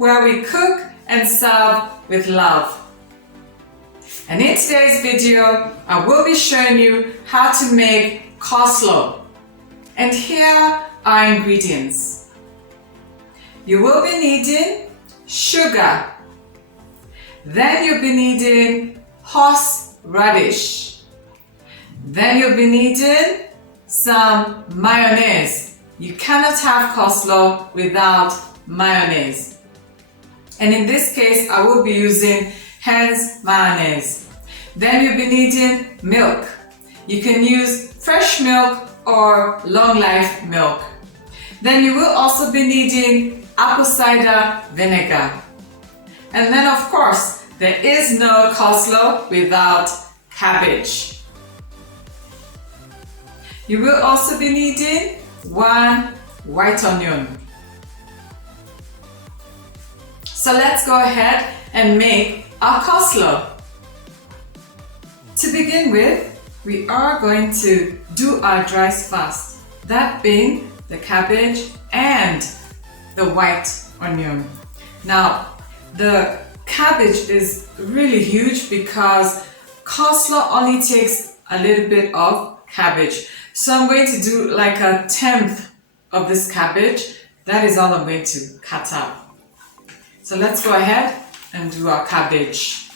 where we cook and serve with love. And in today's video, I will be showing you how to make coleslaw. And here are ingredients. You will be needing sugar. Then you'll be needing horseradish. Then you'll be needing some mayonnaise. You cannot have coleslaw without mayonnaise. And in this case, I will be using Heinz mayonnaise. Then you'll be needing milk. You can use fresh milk or long life milk. Then you will also be needing apple cider vinegar. And then of course, there is no coleslaw without cabbage. You will also be needing 1 white onion. So let's go ahead and make our coleslaw. To begin with, we are going to do our dries first, that being the cabbage and the white onion. Now, the cabbage is really huge because coleslaw only takes a little bit of cabbage. So I'm going to do like 1/10 of this cabbage. That is all I'm going to cut up. So let's go ahead and do our cabbage.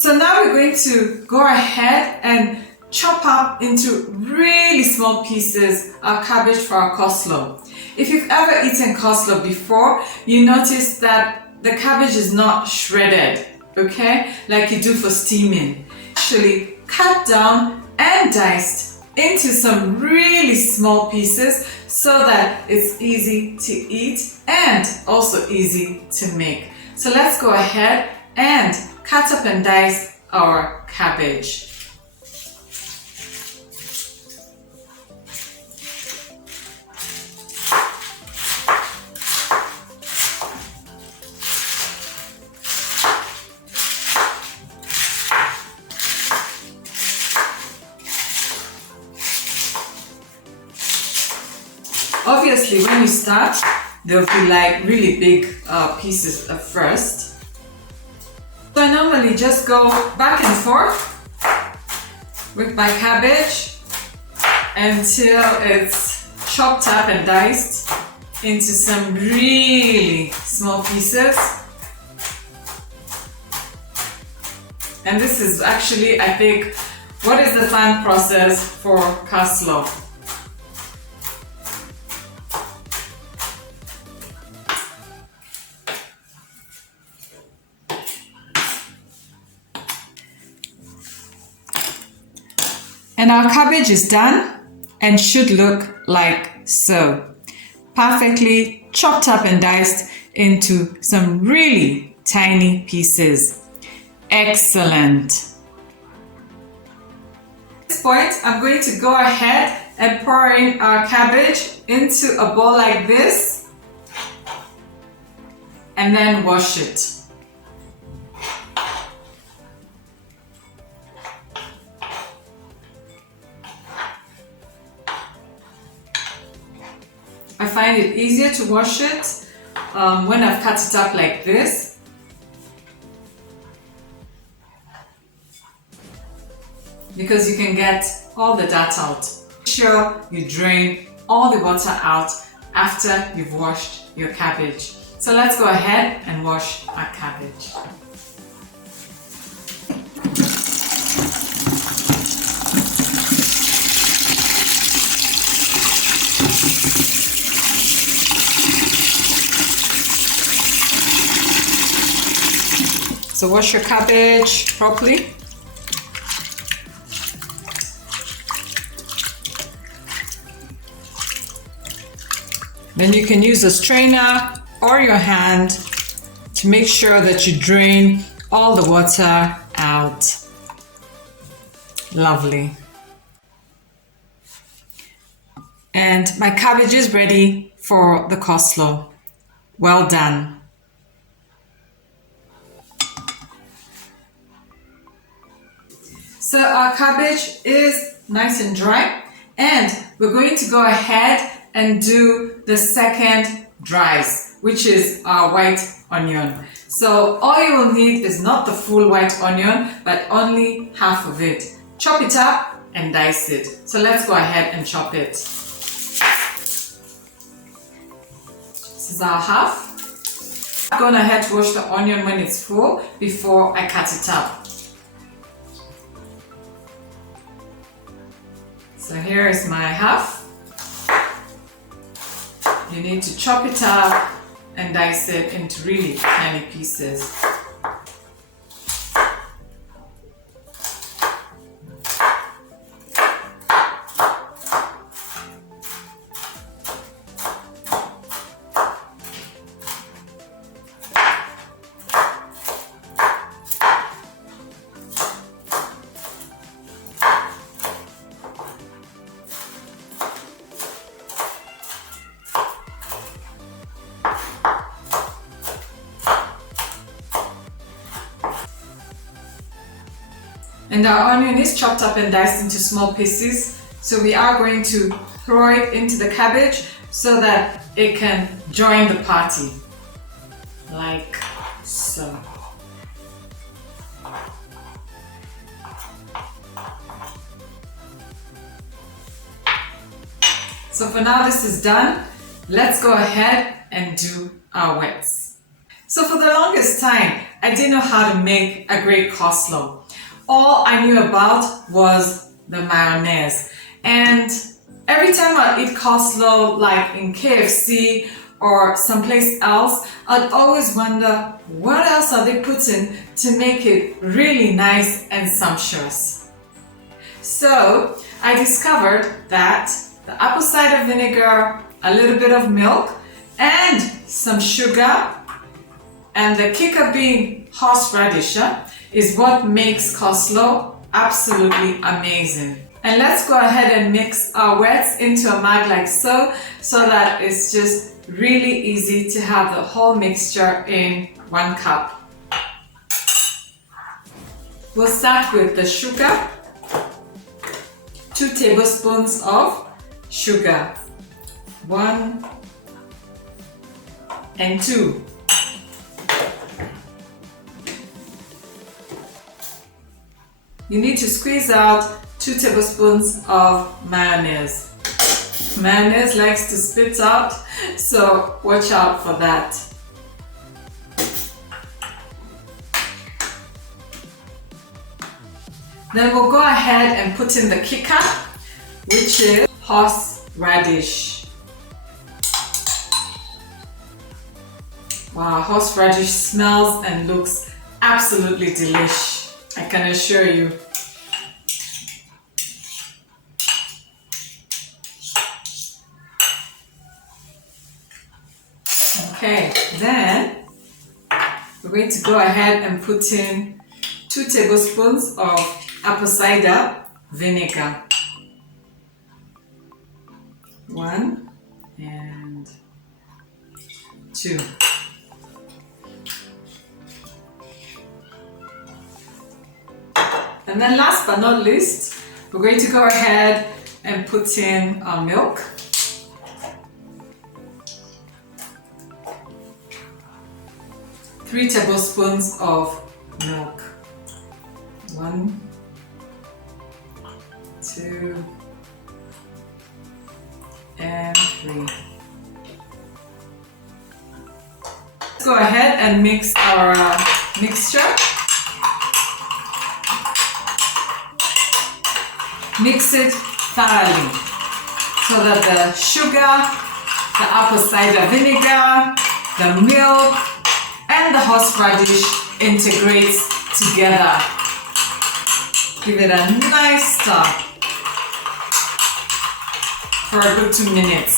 So now we're going to go ahead and chop up into really small pieces our cabbage for our coleslaw. If you've ever eaten coleslaw before, you notice that the cabbage is not shredded, okay, like you do for steaming. Actually cut down and diced into some really small pieces so that it's easy to eat and also easy to make. So let's go ahead and cut up and dice our cabbage. Obviously, when you start, there'll be like really big pieces at first. So I normally just go back and forth with my cabbage until it's chopped up and diced into some really small pieces. And this is actually, I think, what is the fun process for coleslaw. And our cabbage is done and should look like so. Perfectly chopped up and diced into some really tiny pieces. Excellent. At this point, I'm going to go ahead and pour in our cabbage into a bowl like this and then wash it. I find it easier to wash it when I've cut it up like this. Because you can get all the dirt out. Make sure you drain all the water out after you've washed your cabbage. So let's go ahead and wash our cabbage. So wash your cabbage properly. Then you can use a strainer or your hand to make sure that you drain all the water out. Lovely. And my cabbage is ready for the coleslaw. Well done. So our cabbage is nice and dry, and we're going to go ahead and do the second dries, which is our white onion. So all you will need is not the full white onion, but only half of it. Chop it up and dice it. So let's go ahead and chop it. This is our half. I'm going ahead to wash the onion when it's full before I cut it up. So here is my half. You need to chop it up and dice it into really tiny pieces. And our onion is chopped up and diced into small pieces. So we are going to throw it into the cabbage so that it can join the party. Like so. So for now this is done. Let's go ahead and do our wets. So for the longest time, I didn't know how to make a great coleslaw. All I knew about was the mayonnaise, and every time I eat coleslaw, like in KFC or someplace else, I'd always wonder what else are they putting to make it really nice and sumptuous. So I discovered that the apple cider vinegar, a little bit of milk, and some sugar, and the kicker being horseradish, is what makes coleslaw absolutely amazing. And let's go ahead and mix our wets into a mug like so that it's just really easy to have the whole mixture in 1 cup. We'll start with the sugar. 2 tablespoons of sugar. 1 and 2. You need to squeeze out 2 tablespoons of mayonnaise. Mayonnaise likes to spit out, so watch out for that. Then we'll go ahead and put in the kicker, which is horseradish. Wow, horseradish smells and looks absolutely delish, I can assure you. Okay, then we're going to go ahead and put in 2 tablespoons of apple cider vinegar. 1 and 2. And then last but not least, we're going to go ahead and put in our milk. 3 tablespoons of milk. 1, 2, and 3. Let's go ahead and mix our mixture. Mix it thoroughly so that the sugar, the apple cider vinegar, the milk, and the horseradish integrates together. Give it a nice stir for a good 2 minutes.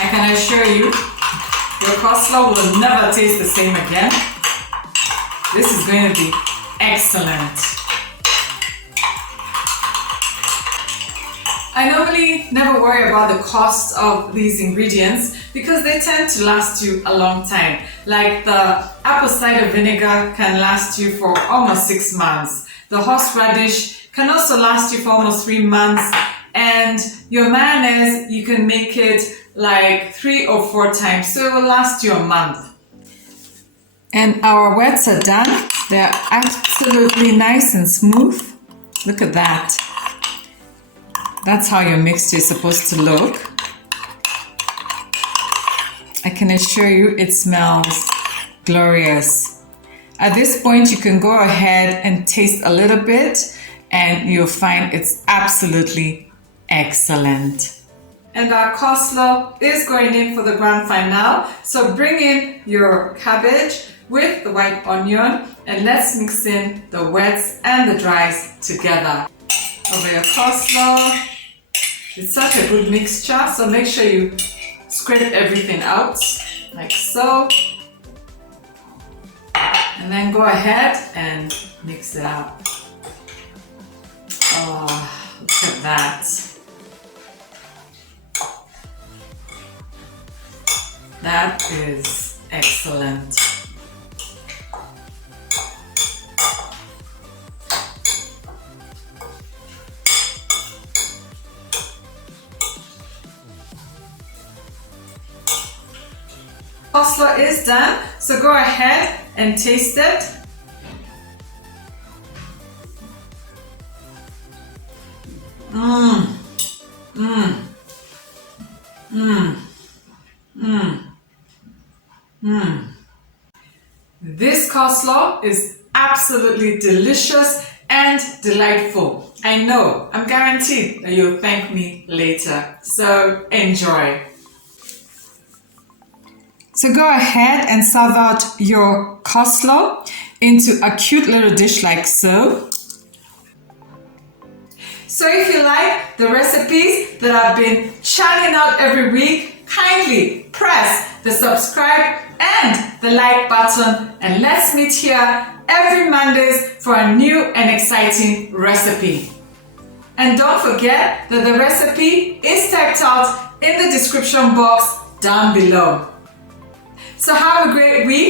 I can assure you, your coleslaw will never taste the same again. This is going to be excellent. I normally never worry about the cost of these ingredients because they tend to last you a long time. Like the apple cider vinegar can last you for almost 6 months. The horseradish can also last you for almost 3 months. And your mayonnaise, you can make it like 3 or 4 times, so it will last you a month. And our wets are done. They're absolutely nice and smooth. Look at that. That's how your mixture is supposed to look. I can assure you it smells glorious. At this point, you can go ahead and taste a little bit and you'll find it's absolutely excellent. And our coleslaw is going in for the grand finale. So bring in your cabbage with the white onion and let's mix in the wets and the dries together. Over your coleslaw. It's such a good mixture, so make sure you scrape everything out like so. And then go ahead and mix it up. Oh, look at that. That is excellent. Coleslaw is done, so go ahead and taste it. This coleslaw is absolutely delicious and delightful. I know, I'm guaranteed that you'll thank me later. So enjoy. So go ahead and serve out your coleslaw into a cute little dish like so. So if you like the recipes that I've been churning out every week, kindly press the subscribe and the like button and let's meet here every Mondays for a new and exciting recipe. And don't forget that the recipe is typed out in the description box down below. So have a great week.